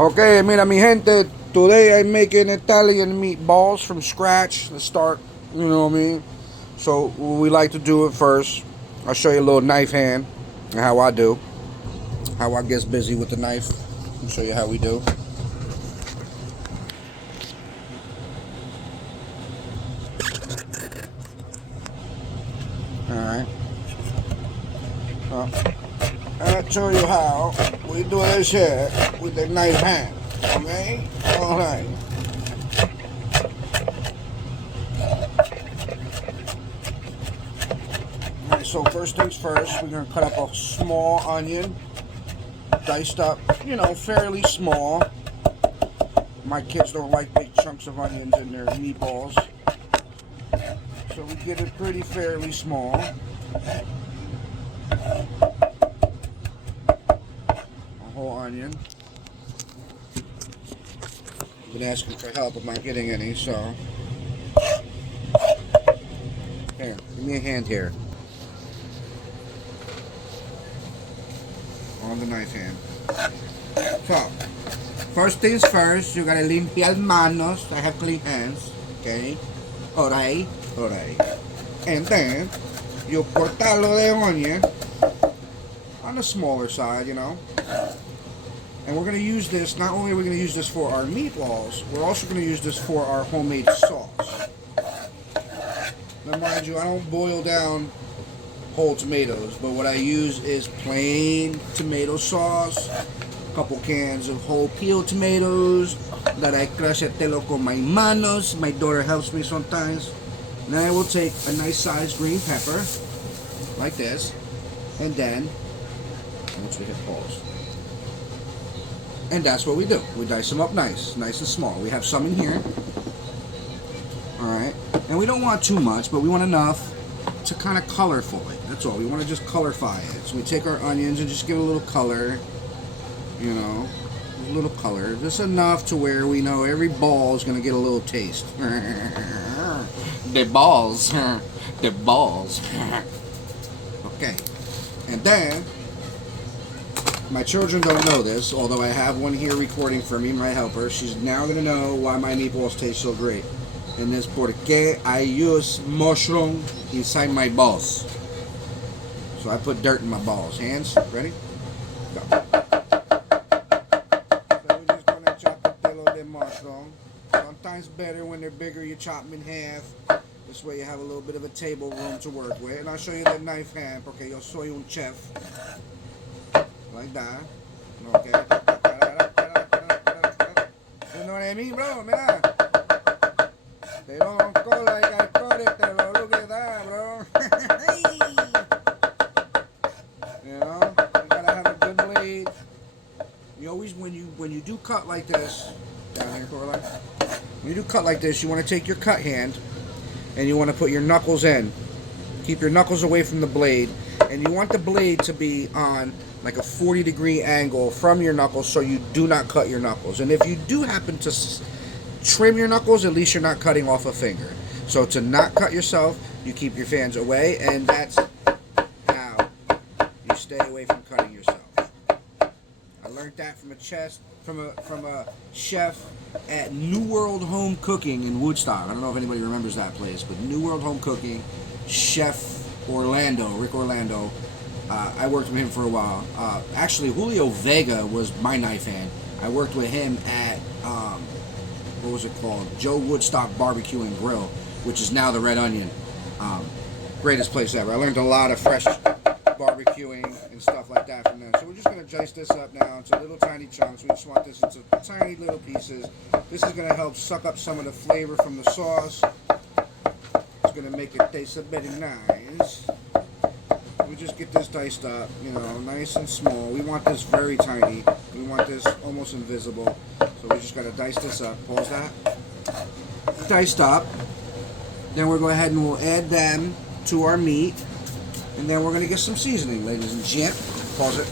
Okay, mira mi gente, today I'm making Italian meatballs from scratch. Let's start, you know what I mean? So we like to do it first. I'll show you a little knife hand and how I do. How I get busy with the knife. I'll show you how we do. Alright. I'll show you how we do this here with the knife hand. Okay? Alright. Alright, so first things first, we're going to cut up a small onion. Diced up, you know, fairly small. My kids don't like big chunks of onions in their meatballs. So we get it pretty fairly small. A whole onion. I've been asking for help, I'm not getting any, so. Here, give me a hand here. On the knife hand. So, first things first, you gotta limpiar manos. I have clean hands, okay? Alright, alright. And then, you cortarlo de onion on the smaller side, you know. And we're gonna use this, not only are we gonna use this for our meatballs, we're also gonna use this for our homemade sauce. Now mind you, I don't boil down whole tomatoes, but what I use is plain tomato sauce, a couple cans of whole peeled tomatoes that I crush con my manos. My daughter helps me sometimes. Then I will take a nice sized green pepper like this, and then once we hit pause, and that's what we do. We dice them up nice and small. We have some in here, all right, and we don't want too much, but we want enough to kind of colorful it. That's all. We want to just colorify it. So we take our onions and just give it a little color, you know, a little color, just enough to where we know every ball is going to get a little taste. The balls, the balls. Okay, and then my children don't know this, although I have one here recording for me, my helper. She's now going to know why my meatballs taste so great. And that's porque I use mushroom inside my balls. So I put dirt in my balls. Hands, ready? Go. So we're just gonna chop a little bit of mushroom. Sometimes better when they're bigger, you chop them in half. This way you have a little bit of a table room to work with. And I'll show you the knife hand, porque yo soy un chef. Like that. Okay. You know what I mean, bro? Mira. They don't go like I cut it, pero look at that, bro. You know, you gotta have a good blade. You always, when you do cut like this, down here, Coraline. When you do cut like this, you want to take your cut hand and you want to put your knuckles in. Keep your knuckles away from the blade, and you want the blade to be on like a 40-degree angle from your knuckles, so you do not cut your knuckles. And if you do happen to trim your knuckles, at least you're not cutting off a finger. So to not cut yourself, you keep your fans away, and that's how you stay away from cutting yourself. I learned that from a chef at New World Home Cooking in Woodstock. I don't know if anybody remembers that place, but New World Home Cooking, Chef Orlando, Rick Orlando. I worked with him for a while. Actually, Julio Vega was my knife hand. I worked with him at what was it called? Joe Woodstock Barbecue and Grill, which is now the Red Onion. Greatest place ever. I learned a lot of fresh barbecuing and stuff like that from them. So we're just going to dice this up now into little tiny chunks. We just want this into tiny little pieces. This is going to help suck up some of the flavor from the sauce. It's going to make it taste a bit nice. We just get this diced up, you know, nice and small. We want this very tiny. We want this almost invisible. So we just got to dice this up. Pause that. Diced up. Then we'll go ahead and we'll add them to our meat. And then we're going to get some seasoning, ladies and gents. Pause it.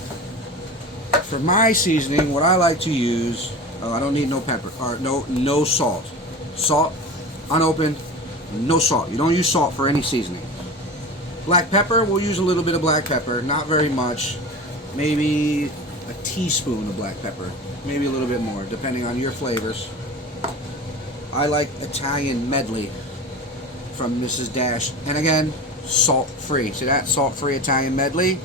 For my seasoning, what I like to use, I don't need no pepper, or no salt. Salt, unopened, no salt. You don't use salt for any seasoning. Black pepper, we'll use a little bit of black pepper, not very much. Maybe a teaspoon of black pepper. maybe a little bit more, depending on your flavors. I like Italian medley from Mrs. Dash. And again, salt-free. See that? Salt-free Italian medley.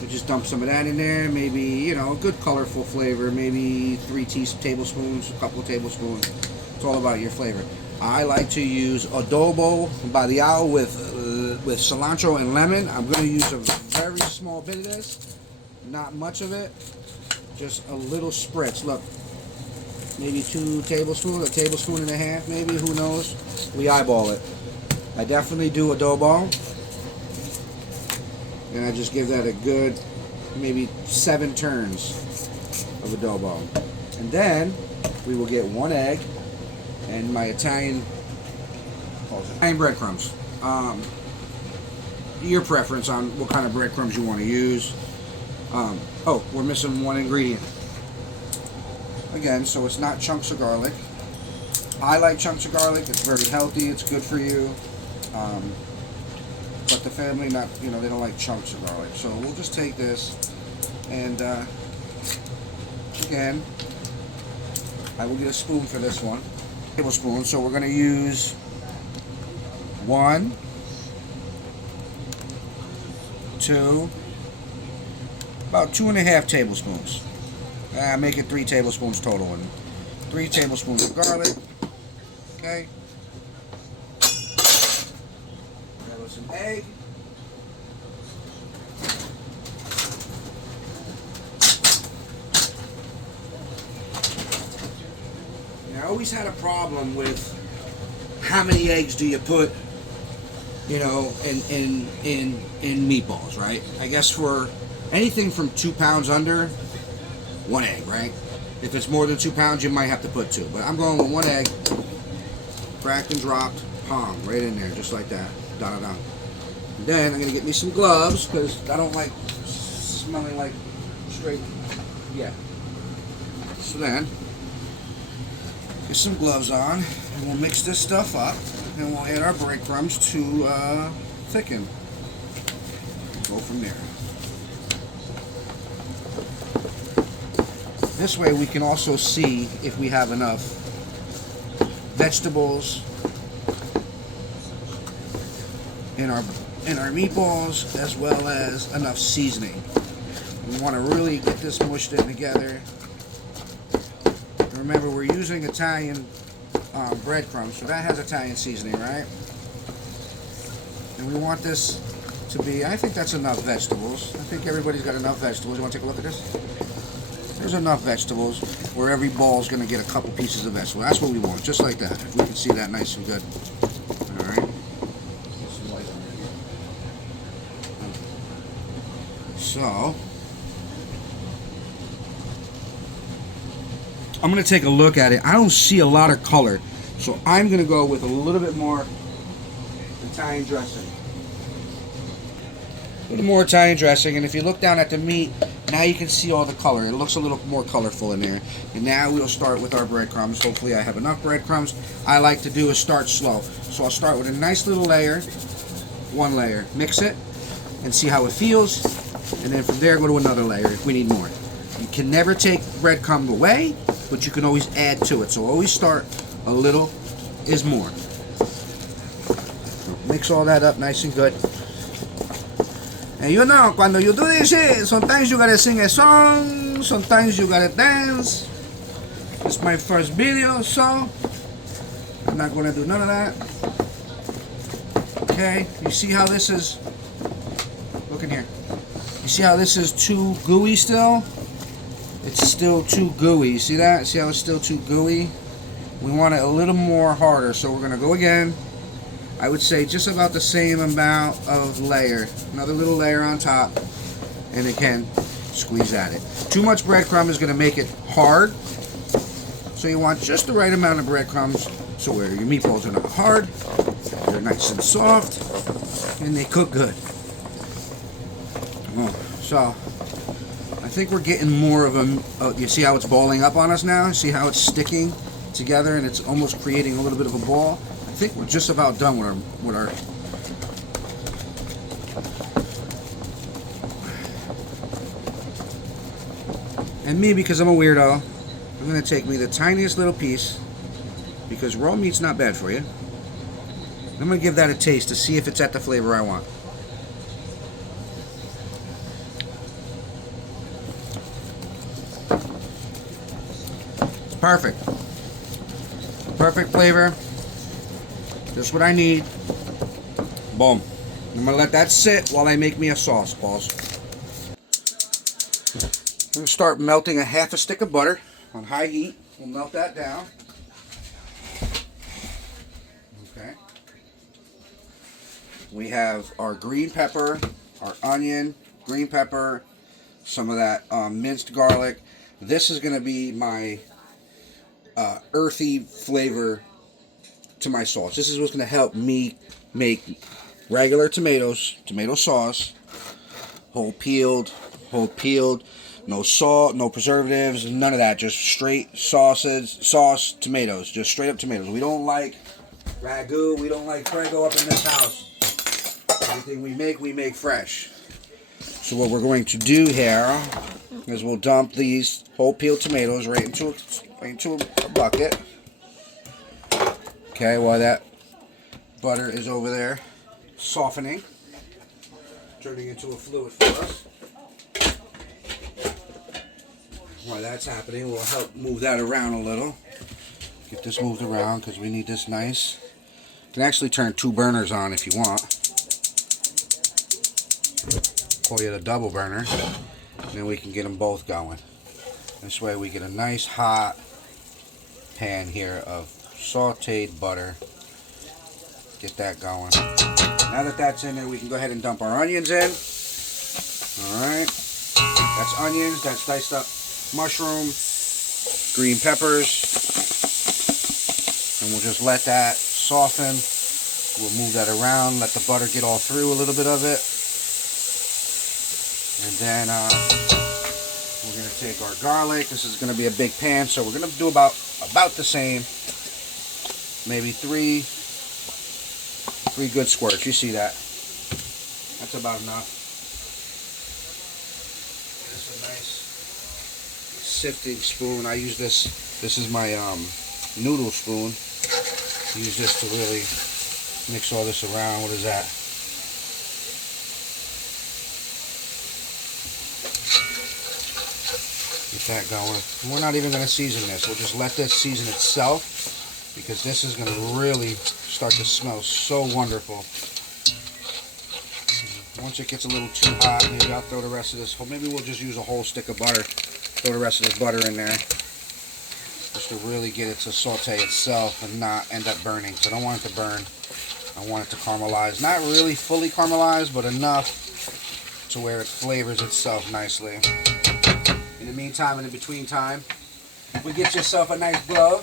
You just dump some of that in there. Maybe, you know, a good colorful flavor. Maybe 3 tablespoons, a couple of tablespoons. It's all about your flavor. I like to use adobo barrial with cilantro and lemon. I'm going to use a very small bit of this. Not much of it. Just a little spritz. Look. Maybe 2 tablespoons, a tablespoon and a half maybe, who knows. We eyeball it. I definitely do adobo. And I just give that a good maybe 7 turns of adobo. And then we will get 1 egg and my Italian breadcrumbs. Your preference on what kind of breadcrumbs you want to use. Oh, we're missing 1 ingredient. Again, so it's not chunks of garlic. I like chunks of garlic. It's very healthy. It's good for you. But the family, not, you know, they don't like chunks of garlic. So we'll just take this and again, I will get a spoon for this one. Tablespoon. So we're going to use 1, 2, about 2.5 tablespoons. Make it 3 tablespoons total, and 3 tablespoons of garlic. Okay. Grab us an egg. And I always had a problem with how many eggs do you put, you know, in meatballs, right? I guess for anything from 2 pounds under, 1 egg, right? If it's more than 2 pounds, you might have to put 2. But I'm going with 1 egg, cracked and dropped, palm, right in there, just like that. Da da da. And then I'm gonna get me some gloves because I don't like smelling like straight. Yeah. So then, get some gloves on, and we'll mix this stuff up, and we'll add our breadcrumbs to thicken. Go from there. This way we can also see if we have enough vegetables in our meatballs, as well as enough seasoning. We want to really get this mushed in together. And remember, we're using Italian breadcrumbs, so that has Italian seasoning, right? And we want this to be, I think that's enough vegetables. I think everybody's got enough vegetables. You want to take a look at this? There's enough vegetables where every ball is going to get a couple pieces of vegetable. That's what we want, just like that. If we can see that nice and good. Alright. So, I'm going to take a look at it. I don't see a lot of color, so I'm going to go with a little bit more Italian dressing. A little more Italian dressing, and if you look down at the meat, now you can see all the color. It looks a little more colorful in there. And now we'll start with our breadcrumbs. Hopefully I have enough breadcrumbs. I like to do is start slow. So I'll start with a nice little layer, 1 layer. Mix it and see how it feels. And then from there go to another layer if we need more. You can never take breadcrumb away, but you can always add to it. So always start a little is more. Mix all that up nice and good. And you know, cuando you do this shit, sometimes you gotta sing a song, sometimes you gotta dance. It's my first video, so I'm not gonna do none of that. Okay, you see how this is, look in here. You see how this is too gooey still? It's still too gooey, see that? See how it's still too gooey? We want it a little more harder, so we're gonna go again. I would say just about the same amount of layer. Another little layer on top. And again, squeeze at it. Too much breadcrumb is going to make it hard. So you want just the right amount of breadcrumbs so where your meatballs are not hard, they're nice and soft, and they cook good. Oh, so I think we're getting more of a, you see how it's balling up on us now? See how it's sticking together and it's almost creating a little bit of a ball? I think we're just about done with our and me, because I'm a weirdo, I'm going to take me the tiniest little piece, because raw meat's not bad for you. I'm going to give that a taste to see if it's at the flavor I want. It's perfect. Perfect flavor. Just what I need. Boom. I'm going to let that sit while I make me a sauce, balls. I'm going to start melting a half a stick of butter on high heat. We'll melt that down. Okay. We have our green pepper, our onion, green pepper, some of that minced garlic. This is going to be my earthy flavor to my sauce. This is what's going to help me make regular tomatoes, tomato sauce, whole peeled, no salt, no preservatives, none of that. Just straight sauce, tomatoes, just straight up tomatoes. We don't like ragu, we don't like Prego up in this house. Everything we make fresh. So what we're going to do here is we'll dump these whole peeled tomatoes right into a bucket. Okay, while that butter is over there softening, turning into a fluid for us. While that's happening, we'll help move that around a little. Get this moved around because we need this nice. You can actually turn 2 burners on if you want. Call it a double burner. And then we can get them both going. This way we get a nice hot pan here of sauteed butter. Get that going. Now that that's in there, we can go ahead and dump our onions in. Alright. That's onions, that's diced up mushroom, green peppers. And we'll just let that soften. We'll move that around, let the butter get all through a little bit of it. And then we're going to take our garlic. This is going to be a big pan, so we're going to do about the same. Maybe three good squirts. You see that? That's about enough. This is a nice sifting spoon. I use this. This is my noodle spoon. Use this to really mix all this around. What is that? Get that going. And we're not even going to season this. We'll just let this season itself, because this is going to really start to smell so wonderful. Once it gets a little too hot, maybe I'll throw the rest of this. Maybe we'll just use a whole stick of butter. Throw the rest of this butter in there, just to really get it to saute itself and not end up burning. So I don't want it to burn. I want it to caramelize. Not really fully caramelized, but enough to where it flavors itself nicely. In the meantime, in the between time, we get yourself a nice glove.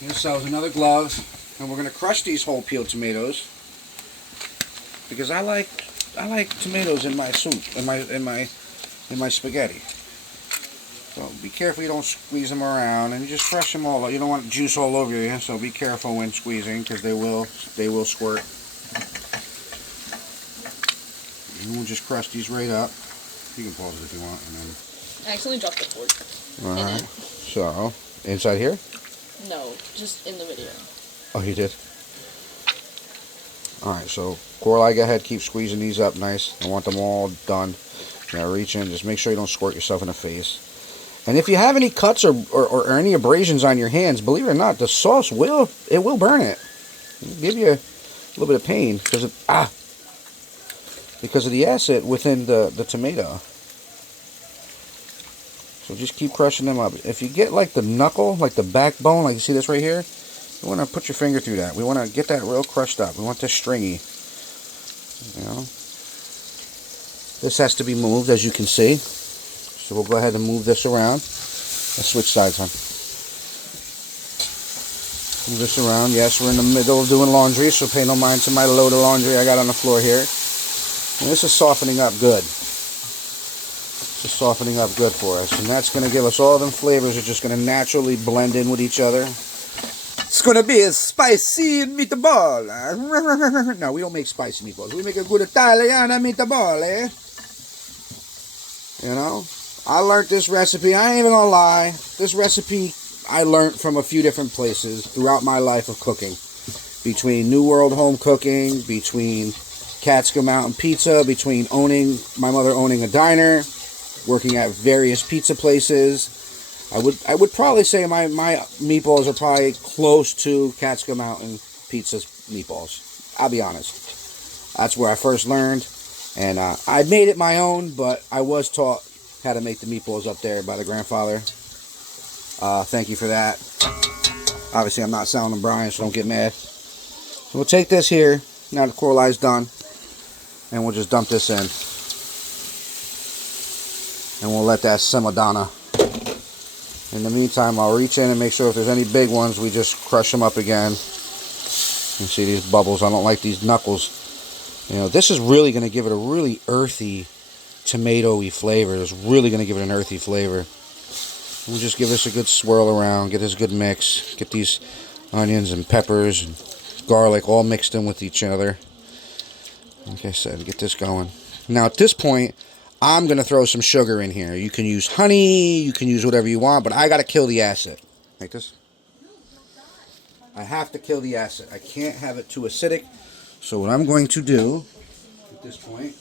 Get yourselves another glove, and we're going to crush these whole peeled tomatoes, because I like tomatoes in my soup, in my spaghetti. So be careful you don't squeeze them around, and you just crush them all. You don't want juice all over you, so be careful when squeezing, because they will squirt. And we'll just crush these right up. You can pause it if you want. And then I accidentally dropped the fork. Alright. So, inside here? No, just in the video. Oh, you did? Alright, so Coralie, go ahead, keep squeezing these up nice. I want them all done. Now reach in, just make sure you don't squirt yourself in the face. And if you have any cuts or any abrasions on your hands, believe it or not, the sauce will burn it. It'll give you a little bit of pain because of the acid within the tomato. So just keep crushing them up. If you get like the knuckle, like the backbone, like you see this right here, you want to put your finger through that. We want to get that real crushed up. We want this stringy. You know, this has to be moved, as you can see. So we'll go ahead and move this around. Let's switch sides, hon. Move this around. Yes, we're in the middle of doing laundry, so pay no mind to my load of laundry I got on the floor here. And this is softening up good. This is softening up good for us. And that's going to give us all them flavors are just going to naturally blend in with each other. It's going to be a spicy meatball. No, we don't make spicy meatballs. We make a good Italian meatball, eh? You know? I learned this recipe. I ain't even gonna lie. This recipe I learned from a few different places throughout my life of cooking. Between New World Home Cooking, between Catskill Mountain Pizza, between my mother owning a diner, working at various pizza places. I would probably say my meatballs are probably close to Catskill Mountain Pizza's meatballs. I'll be honest. That's where I first learned. And I made it my own, but I was taught how to make the meatballs up there by the grandfather. Thank you for that. Obviously, I'm not selling them Brian, so don't get mad. So we'll take this here, now the Coraline's done, and we'll just dump this in. And we'll let that simmer down. In the meantime, I'll reach in and make sure if there's any big ones, we just crush them up again. You see these bubbles. I don't like these knuckles. You know, this is really going to give it a really earthy, tomatoey flavor. It's really going to give it an earthy flavor. We'll just give this a good swirl around, get this good mix, get these onions and peppers and garlic all mixed in with each other. Like I said, get this going. Now at this point, I'm going to throw some sugar in here. You can use honey, you can use whatever you want, but I got to kill the acid. Like this. I have to kill the acid. I can't have it too acidic. So what I'm going to do at this point,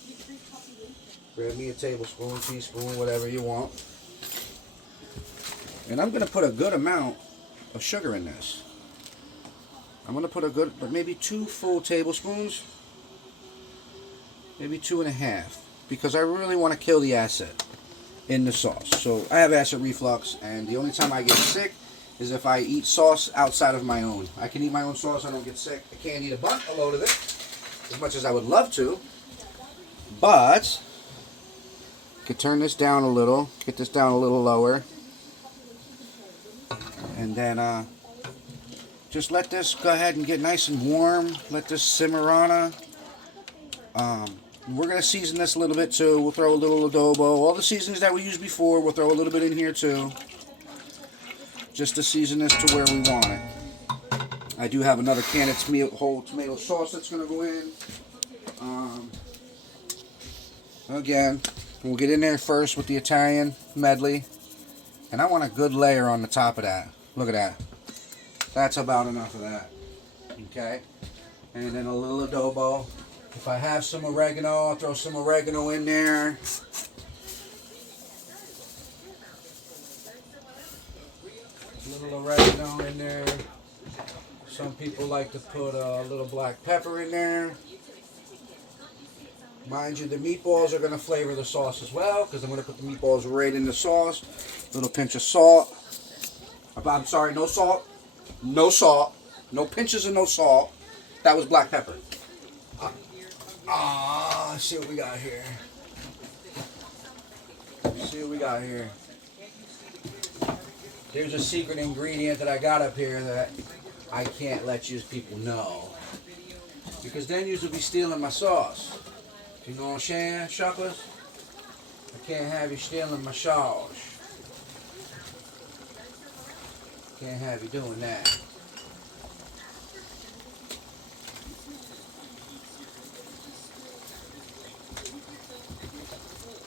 grab me a tablespoon, teaspoon, whatever you want. And I'm going to put a good amount of sugar in this. I'm going to put maybe 2 full tablespoons. Maybe 2.5. Because I really want to kill the acid in the sauce. So I have acid reflux, and the only time I get sick is if I eat sauce outside of my own. I can eat my own sauce, I don't get sick. I can't eat a load of it, as much as I would love to. But, I could turn this down a little, get this down a little lower. And then, just let this go ahead and get nice and warm. Let this simmer on. We're going to season this a little bit too. We'll throw a little adobo. All the seasonings that we used before, we'll throw a little bit in here too. Just to season this to where we want it. I do have another can of whole tomato sauce that's going to go in. Again, we'll get in there first with the Italian medley. And I want a good layer on the top of that. Look at that. That's about enough of that. Okay? And then a little adobo. If I have some oregano, I'll throw some oregano in there. A little oregano in there. Some people like to put a little black pepper in there. Mind you, the meatballs are going to flavor the sauce as well, because I'm going to put the meatballs right in the sauce. A little pinch of salt. I'm sorry, no salt. No salt. No pinches and no salt. That was black pepper. Let's see what we got here. Let's see what we got here. There's a secret ingredient that I got up here that I can't let you people know. Because then you will be stealing my sauce. You know what I'm saying, shoppers? I can't have you stealing my sauce. Can't have you doing that.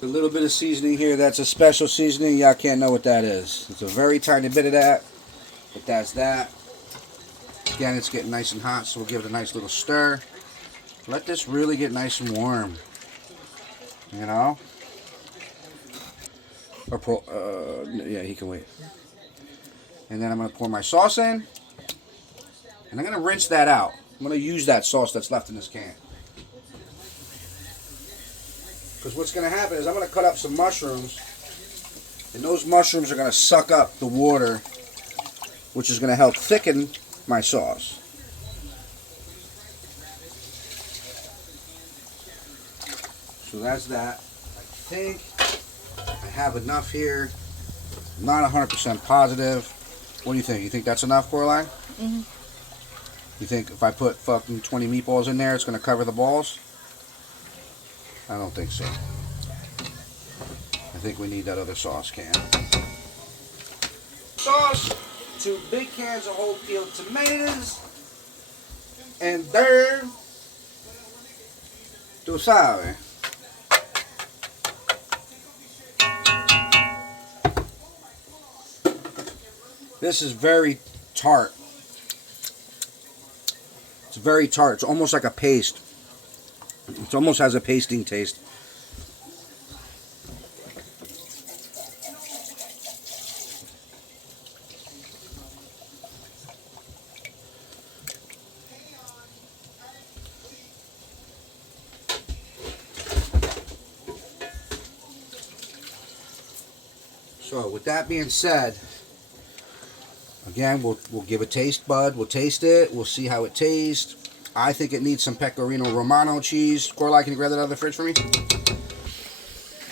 A little bit of seasoning here, that's a special seasoning. Y'all can't know what that is. It's a very tiny bit of that, but that's that. Again, it's getting nice and hot, so we'll give it a nice little stir. Let this really get nice and warm. You know? Yeah, he can wait. And then I'm going to pour my sauce in. And I'm going to rinse that out. I'm going to use that sauce that's left in this can. Because what's going to happen is I'm going to cut up some mushrooms. And those mushrooms are going to suck up the water, which is going to help thicken my sauce. So that's that. I think I have enough here. I'm not 100% positive. What do you think? You think that's enough, Coraline? Mm-hmm. You think if I put fucking 20 meatballs in there, it's going to cover the balls? I don't think so. I think we need that other sauce can. Sauce, 2 big cans of whole peeled tomatoes, and there, tú sabes. This is very tart. It's very tart. It's almost like a paste. It almost has a pasting taste. So with that being said, again, we'll give a taste bud. We'll taste it. We'll see how it tastes. I think it needs some Pecorino Romano cheese. Coraline, can you grab that out of the fridge for me?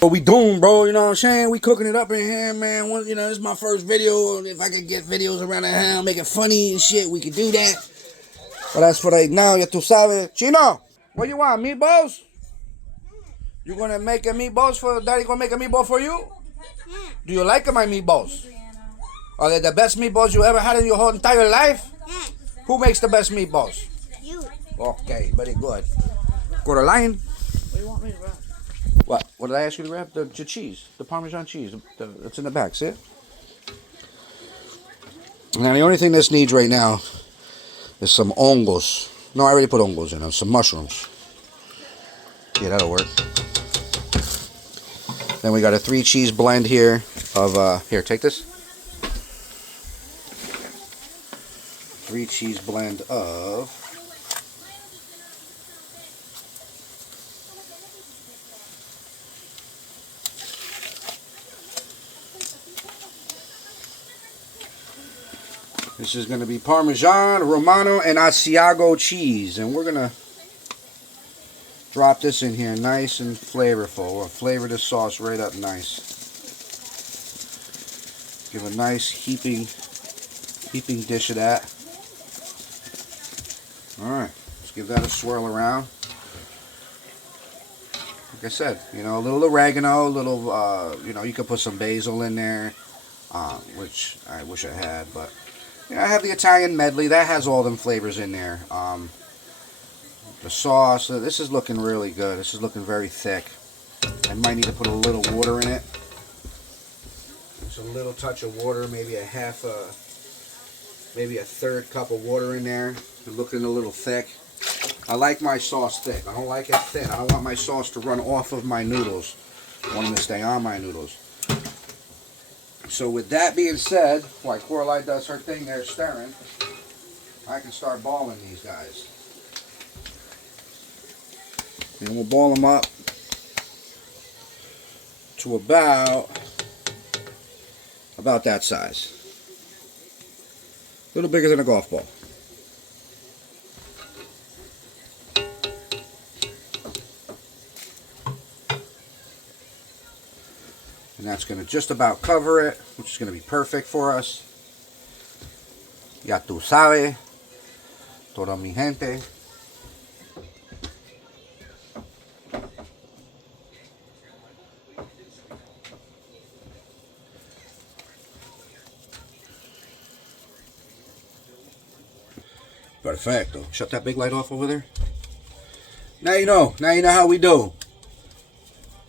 What we doing, bro? You know what I'm saying? We cooking it up in here, man. You know, this is my first video. If I could get videos around the house, make it funny and shit, we could do that. But as for right now, ya tú sabes. Chino, what you want, meatballs? You gonna make a meatballs for Daddy? Gonna make a meatball for you? Do you like my meatballs? Are they the best meatballs you ever had in your whole entire life? Who makes the best meatballs? You. Okay, very good. Coraline. What do you want me to wrap? What? What did I ask you to wrap? The cheese. The Parmesan cheese. It's in the back, see it? Now, the only thing this needs right now is some hongos. No, I already put hongos in them. Some mushrooms. Yeah, that'll work. Then we got a 3 cheese blend here of, here, take this. 3 cheese blend of this is going to be Parmesan, Romano, and Asiago cheese. And we're going to drop this in here nice and flavorful. We'll flavor this sauce right up nice. Give a nice heaping dish of that. Alright, let's give that a swirl around. Like I said, you know, a little oregano, a little, you know, you could put some basil in there, which I wish I had, but, you know, I have the Italian medley, that has all them flavors in there. The sauce, this is looking really good, this is looking very thick. I might need to put a little water in it. Just a little touch of water, maybe a third cup of water in there. It's looking a little thick. I like my sauce thick. I don't like it thin. I don't want my sauce to run off of my noodles. I want them to stay on my noodles. So with that being said, while Coraline does her thing there stirring, I can start balling these guys. And we'll ball them up to about that size. A little bigger than a golf ball. And that's going to just about cover it, which is going to be perfect for us. Ya tú sabes, toda mi gente. Perfecto. Shut that big light off over there. Now you know. Now you know how we do.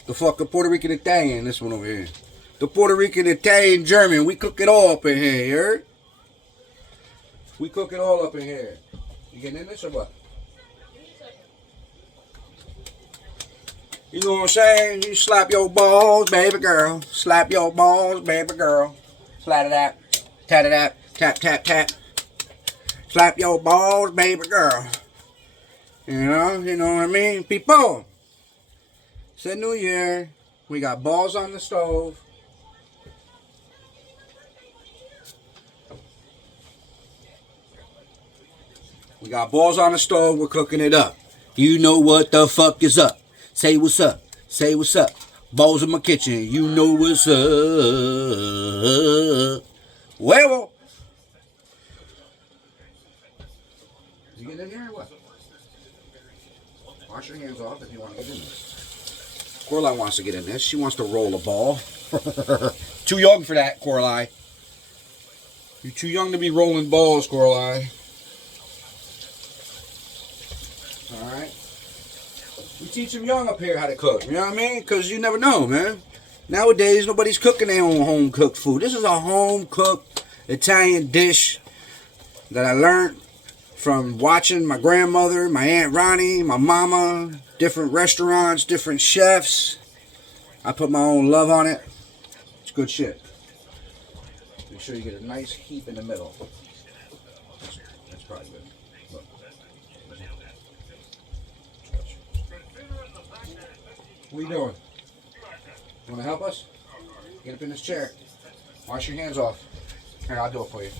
The fucking Puerto Rican Italian. This one over here. The Puerto Rican Italian German. We cook it all up in here. You heard? We cook it all up in here. You getting in this or what? You know what I'm saying? You slap your balls, baby girl. Slap your balls, baby girl. Slap it out. Tat it out. Tap, tap, tap. Slap your balls, baby girl. You know what I mean? People, it's a new year. We got balls on the stove. We got balls on the stove. We're cooking it up. You know what the fuck is up. Say what's up. Say what's up. Balls in my kitchen. You know what's up. Huevo. You get in here or what? Wash your hands off if you want to get in there. Coraline wants to get in this. She wants to roll a ball. Too young for that, Coraline. You're too young to be rolling balls, Coraline. Alright. We teach them young up here how to cook. You know what I mean? Because you never know, man. Nowadays, nobody's cooking their own home-cooked food. This is a home-cooked, Italian dish that I learned from watching my grandmother, my Aunt Ronnie, my mama, different restaurants, different chefs. I put my own love on it. It's good shit. Make sure you get a nice heap in the middle. That's probably good. Look. What are you doing? You want to help us? Get up in this chair. Wash your hands off. Here, I'll do it for you.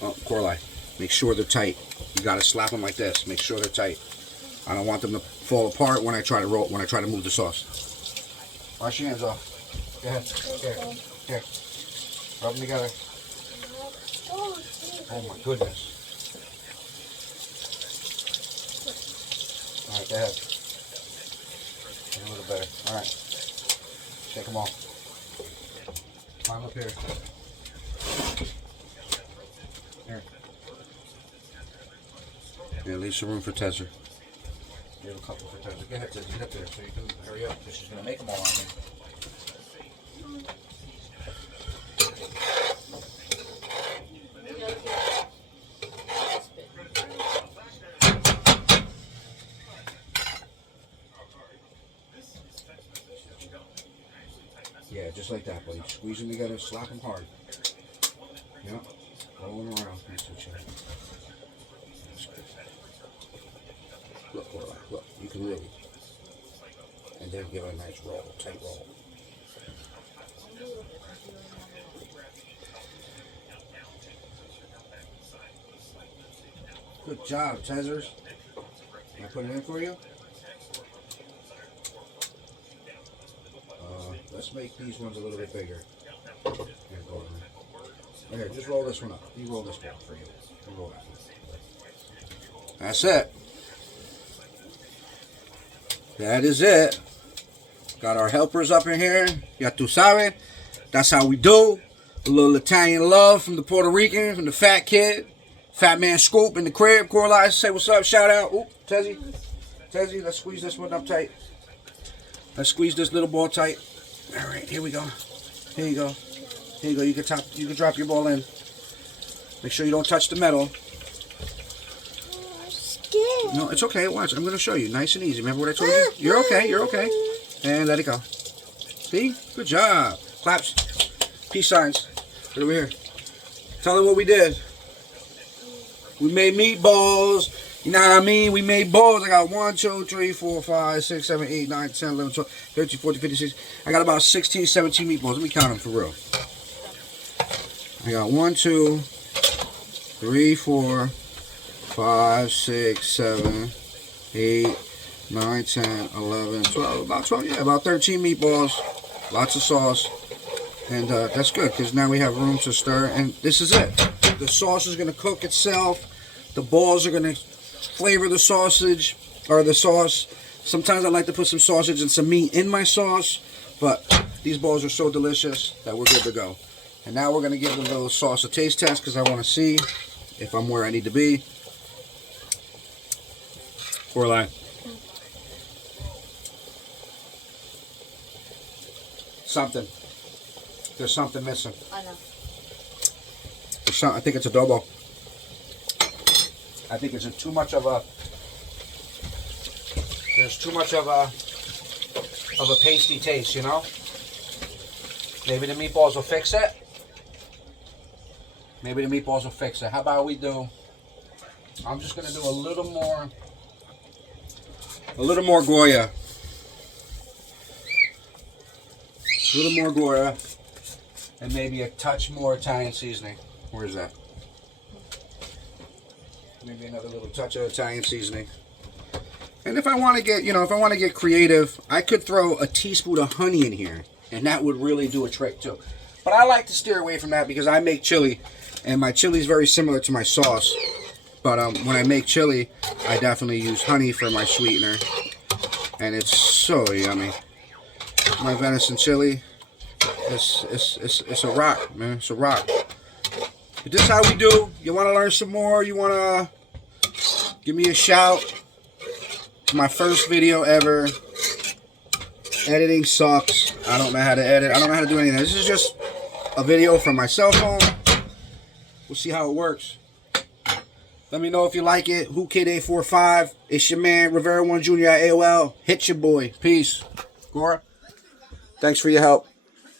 Oh, Coralie, make sure they're tight. You gotta slap them like this. Make sure they're tight. I don't want them to fall apart when I try to roll. When I try to move the sauce. Wash your hands off. Go ahead. Here. Rub them together. Oh my goodness. All right, go ahead. A little better. All right. Shake them off. Climb up here. Here, leave some room for Tezzer. You have a couple for Tezzer. Get ahead, Tezzer. Get up there so you can hurry up because she's going to make them all on me. Yeah, just like that, buddy. Squeeze them together, slap them hard. Yep. Roll them around next to each other. Look, you can really. And then give it a nice roll, tight roll. Good job, Tezzers. Can I put it in for you? Let's make these ones a little bit bigger. Here, go on. Here, just roll this one up. You roll this one for you. You roll that one. That's it. That is it. Got our helpers up in here. Ya tu sabe. That's how we do. A little Italian love from the Puerto Rican, from the fat kid. Fat man Scoop in the crib. Coralie, say what's up. Shout out. Ooh, Tezzy. Tezzy, let's squeeze this one up tight. Let's squeeze this little ball tight. All right, here we go. Here you go. Here you go. You can drop your ball in. Make sure you don't touch the metal. I'm scared. No, it's okay. Watch. I'm going to show you. Nice and easy. Remember what I told you? You're okay. You're okay. And let it go. See? Good job. Claps. Peace signs. Right over here. Tell them what we did. We made meatballs. You know what I mean? We made balls. I got 1, 2, 3, 4, 5, 6, 7, 8, 9, 10, 11, 12, 13, 14, 15, 16. I got about 16, 17 meatballs. Let me count them for real. I got 1, 2, 3, 4, 5, 6, 7, 8, 9, 10, 11, 12. About 12, yeah, about 13 meatballs. Lots of sauce. And that's good because now we have room to stir. And this is it. The sauce is going to cook itself. The balls are going to flavor the sausage or the sauce. Sometimes I like to put some sausage and some meat in my sauce, but these balls are so delicious that we're good to go. And now we're going to give the little sauce a taste test because I want to see if I'm where I need to be. Coralie. Something. There's something missing. I know. I think it's adobo. I think it's too much of a. There's too much of a pasty taste, you know. Maybe the meatballs will fix it. Maybe the meatballs will fix it. How about we do? I'm just gonna do a little more Goya. A little more Goya, and maybe a touch more Italian seasoning. Where is that? Maybe another little touch of Italian seasoning. And if I want to get, if I want to get creative, I could throw a teaspoon of honey in here, and that would really do a trick too. But I like to steer away from that because I make chili, and my chili is very similar to my sauce. But when I make chili, I definitely use honey for my sweetener, and it's so yummy. My venison chili, it's a rock, man. It's a rock. But this is how we do. You want to learn some more? You want to give me a shout? My first video ever. Editing sucks. I don't know how to edit. I don't know how to do anything. This is just a video from my cell phone. We'll see how it works. Let me know if you like it. WhoKid845. It's your man, Rivera1 Jr. at AOL. Hit your boy. Peace. Gora, thanks for your help.